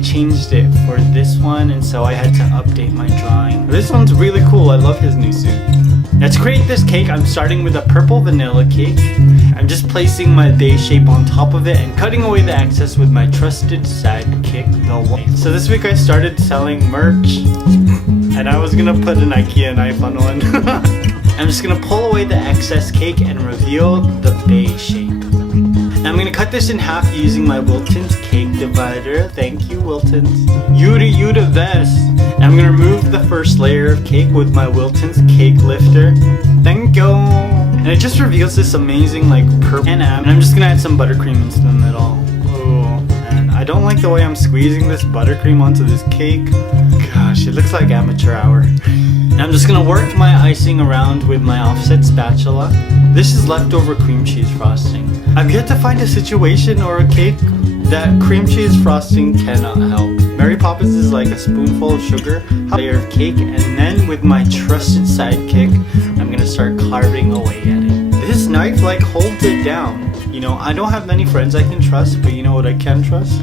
they changed it for this one, and so I had to update my drawing. This one's really cool. I love his new suit. Now to create this cake, I'm starting with a purple vanilla cake. I'm just placing my base shape on top of it and cutting away the excess with my trusted sidekick, the white. So this week I started selling merch, and I was gonna put an IKEA knife on one. I'm just gonna pull away the excess cake and reveal the base shape. Now I'm gonna cut this in half using my Wilton's cake divider. Thank you, Wilton's. You the best. And I'm gonna remove the first layer of cake with my Wilton's cake lifter. Thank you. And it just reveals this amazing like purple. And I'm just gonna add some buttercream into the middle. Oh, and I don't like the way I'm squeezing this buttercream onto this cake. Gosh, it looks like amateur hour. And I'm just gonna work my icing around with my offset spatula. This is leftover cream cheese frosting. I've yet to find a situation or a cake that cream cheese frosting cannot help. Mary Poppins is like a spoonful of sugar, a layer of cake, and then with my trusted sidekick, I'm gonna start carving away at it. This knife like holds it down. You know, I don't have many friends I can trust, but you know what I can trust?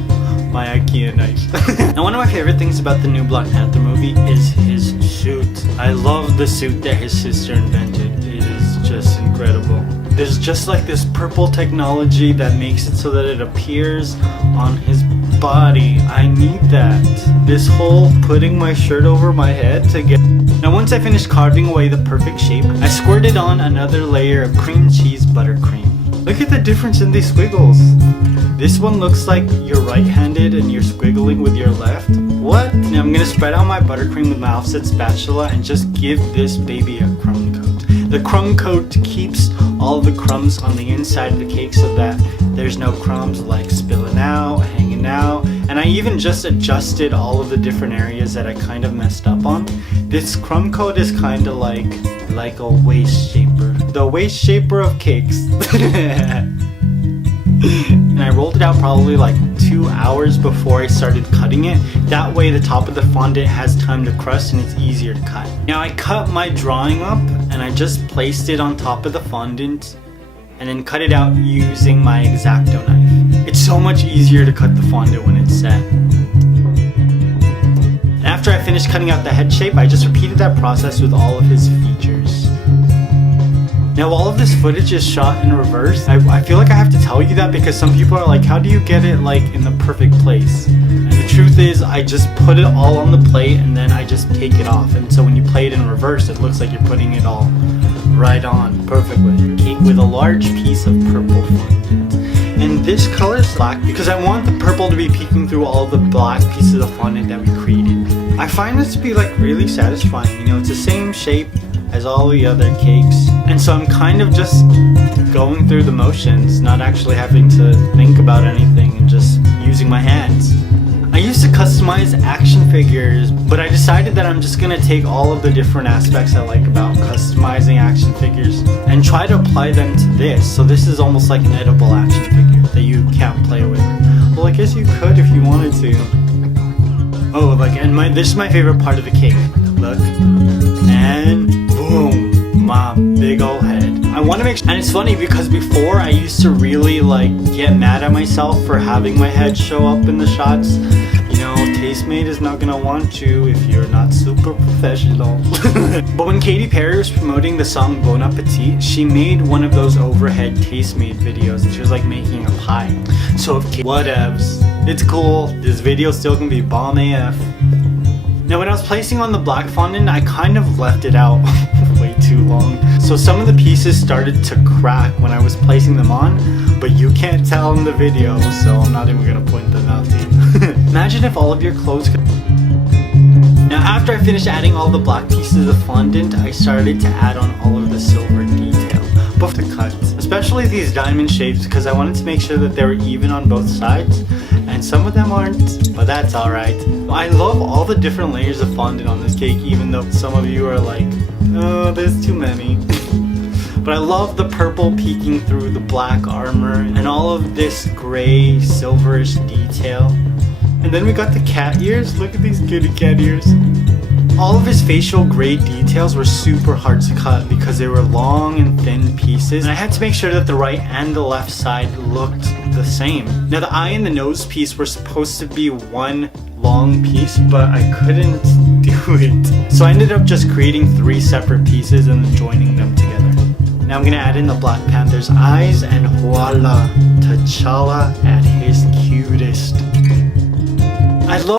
My IKEA knife. Now one of my favorite things about the new Black Panther movie is his suit. I love the suit that his sister invented. It is just incredible. There's just like this purple technology that makes it so that it appears on his body. I need that. This whole putting my shirt over my head to get... Now once I finished carving away the perfect shape, I squirted on another layer of cream cheese buttercream. Look at the difference in these squiggles. This one looks like you're right-handed and you're squiggling with your left. What? Now I'm gonna spread out my buttercream with my offset spatula and just give this baby a crumb coat. The crumb coat keeps all the crumbs on the inside of the cake so that there's no crumbs like spilling out, hanging out. And I even just adjusted all of the different areas that I kind of messed up on. This crumb coat is kind of like a waist shaper. The waist shaper of cakes. And I rolled it out probably like 2 hours before I started cutting it. That way the top of the fondant has time to crust and it's easier to cut. Now I cut my drawing up and I just placed it on top of the fondant and then cut it out using my X-Acto knife. It's so much easier to cut the fondant when it's set. After I finished cutting out the head shape, I just repeated that process with all of his features. Now all of this footage is shot in reverse. I feel like I have to tell you that because some people are like, how do you get it like in the perfect place? And the truth is I just put it all on the plate and then I just take it off. And so when you play it in reverse, it looks like you're putting it all right on perfectly. Cake with a large piece of purple fondant. And this color is black because I want the purple to be peeking through all of the black pieces of fondant that we created. I find this to be like really satisfying. You know, it's the same shape as all the other cakes, and so I'm kind of just going through the motions, not actually having to think about anything and just using my hands. I used to customize action figures, but I decided that I'm just gonna take all of the different aspects I like about customizing action figures and try to apply them to this. So this is almost like an edible action figure that you can't play with. Well, I guess you could if you wanted to. Oh, and this is my favorite part of the cake. Look, and boom, my big old head. I want to make sure, and it's funny because before I used to really like get mad at myself for having my head show up in the shots. You know, Tastemade is not gonna want you if you're not super professional. But when Katy Perry was promoting the song Bon Appetit, she made one of those overhead Tastemade videos and she was like making a pie. So whatevs, it's cool. This video still can be bomb AF. Now when I was placing on the black fondant, I kind of left it out way too long. So some of the pieces started to crack when I was placing them on, but you can't tell in the video, so I'm not even gonna point them out to you. Imagine if all of your clothes could... Now after I finished adding all the black pieces of fondant, I started to add on all of the silver detail. But to cut, especially these diamond shapes, because I wanted to make sure that they were even on both sides, and some of them aren't, but that's alright. I love all the different layers of fondant on this cake, even though some of you are like, oh, there's too many. But I love the purple peeking through the black armor and all of this gray silverish detail. And then we got the cat ears. Look at these kitty cat ears. all of his facial grade details were super hard to cut because they were long and thin pieces, and I had to make sure that the right and the left side looked the same. Now the eye and the nose piece were supposed to be one long piece, but I couldn't do it. So I ended up just creating 3 separate pieces and then joining them together. Now I'm gonna add in the Black Panther's eyes, and voila, T'Challa at his cutest. I love